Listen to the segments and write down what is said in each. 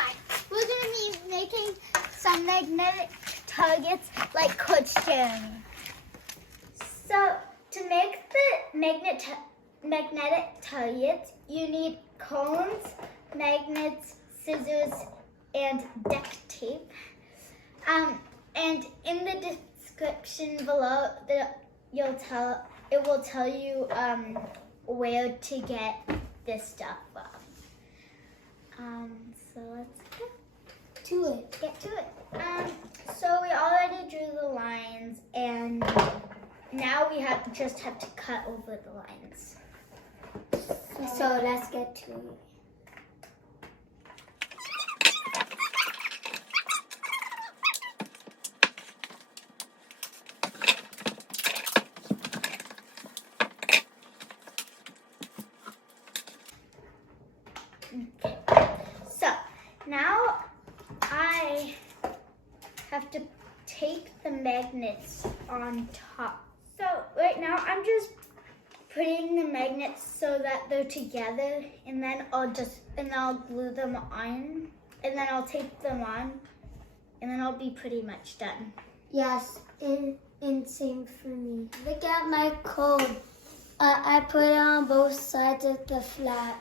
mind. We're going to be making some magnetic targets like Coach Jeremy. So to make the magnetic targets, you need cones, magnets, scissors, and duct tape. And in the description below, it will tell you where to get this stuff from. So let's get to it. So we already drew the lines, and now we just have to cut over the lines. So let's get to it. Okay. So now I have to tape the magnets on top. So right now I'm just putting the magnets so that they're together, and then I'll glue them on, and then I'll tape them on, and then I'll be pretty much done. Yes, and same for me. Look at my cone. I put it on both sides of the flat.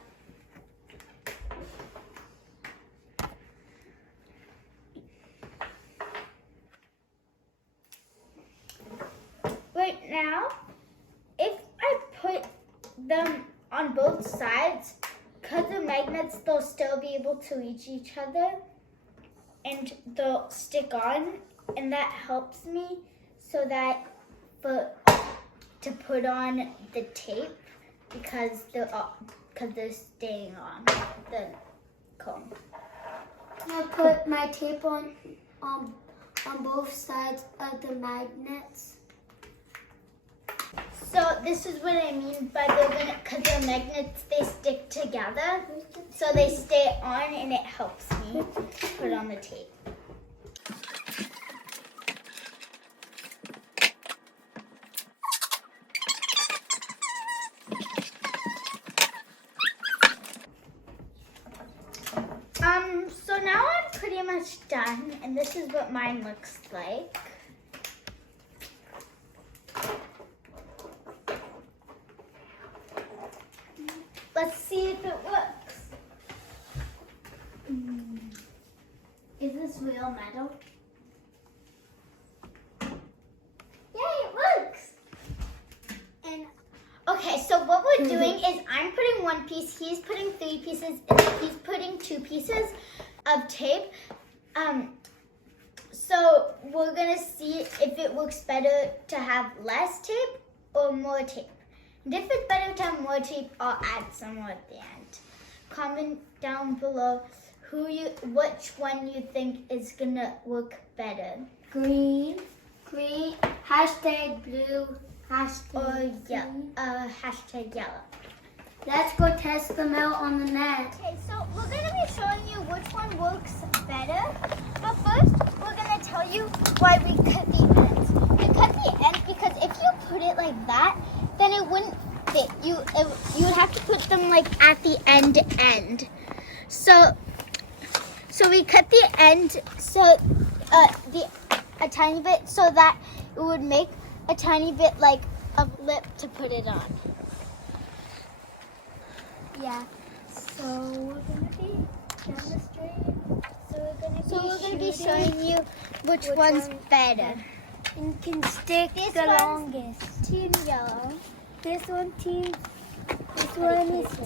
Right now, if I put them on both sides, because the magnets, they'll still be able to reach each other and they'll stick on, and that helps me so that to put on the tape because they're staying on the cone. I put my tape on both sides of the magnets. So this is what I mean by because the magnets, they stick together, so they stay on, and it helps me put on the tape. So now I'm pretty much done, and this is what mine looks like. Let's see if it works. Is this real metal? Yay, it works! And okay, so what we're doing is I'm putting one piece, he's putting 3 pieces, and he's putting 2 pieces of tape. So we're gonna see if it works better to have less tape or more tape. And if it's better to have more tape, I'll add some more at the end. Comment down below which one you think is gonna work better. Green, hashtag blue, hashtag green. Hashtag yellow. Let's go test them out on the net. Okay, so we're gonna be showing you which one works better. But first, we're gonna tell you why we cut the ends. We cut the end because if you put it like that, then it wouldn't fit. You would have to put them like at the end. So we cut the end a tiny bit so that it would make a tiny bit like a lip to put it on. Yeah. So we're gonna be demonstrating. So we're gonna be showing you which one's better. And can stick This the one's longest. Team yellow. This one is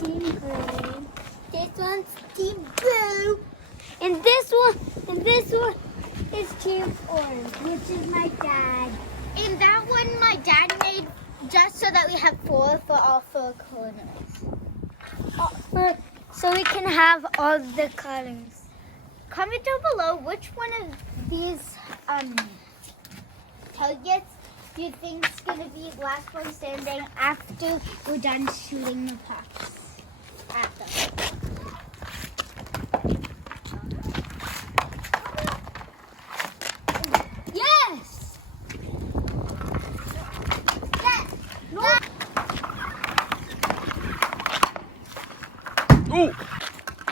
team green. This one's team blue. And this one is team orange, which is my dad. And that one my dad made just so that we have 4 for all 4 corners. So we can have all the colors. Comment down below which one of these targets do you think is going to be the last one standing after we're done shooting the pucks at them. Yes! Yes! No! Ooh!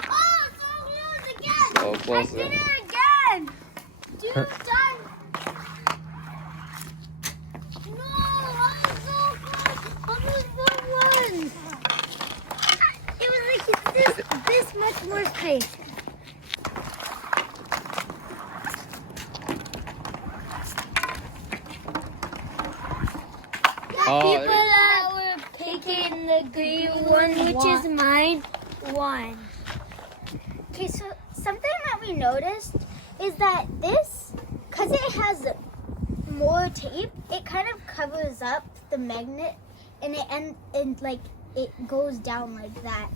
Oh, so close again! So closer. I did it again. Dude, done. No, I'm so close. Almost won. It was like this much more space. Oh, People that were picking the green one, which is mine, won. Okay, so something that we noticed is that this, because it has more tape, it kind of covers up the magnet, and it goes down like that.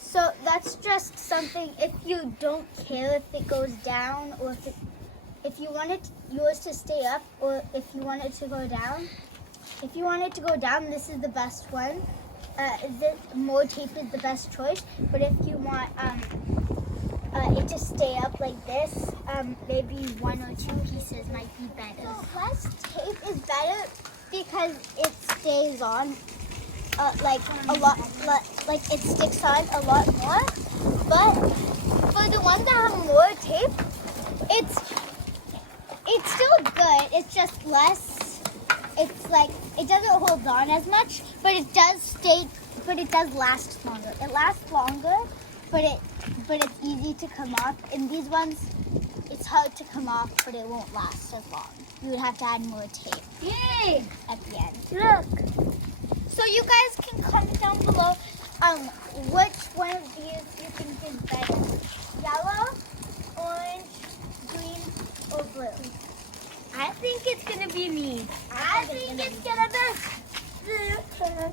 So that's just something. If you don't care if it goes down, or if you want yours to stay up, or if you want it to go down. If you want it to go down, this is the best one. More tape is the best choice. But if you want it to stay up like this, maybe 1 or 2 pieces might be better. So less tape is better because it stays on like a lot, like it sticks on a lot more. But for the ones that have more tape, it's still good. It's just less. It's like it doesn't hold on as much, but it does stay. But it does last longer. It lasts longer, but it's easy to come off. And these ones, it's hard to come off, but it won't last as long. You would have to add more tape. Yay! At the end. Look. So you guys can comment down below which one of these you think is better. Yellow, orange, green, or blue. I think it's gonna be me. I think it's gonna be blue.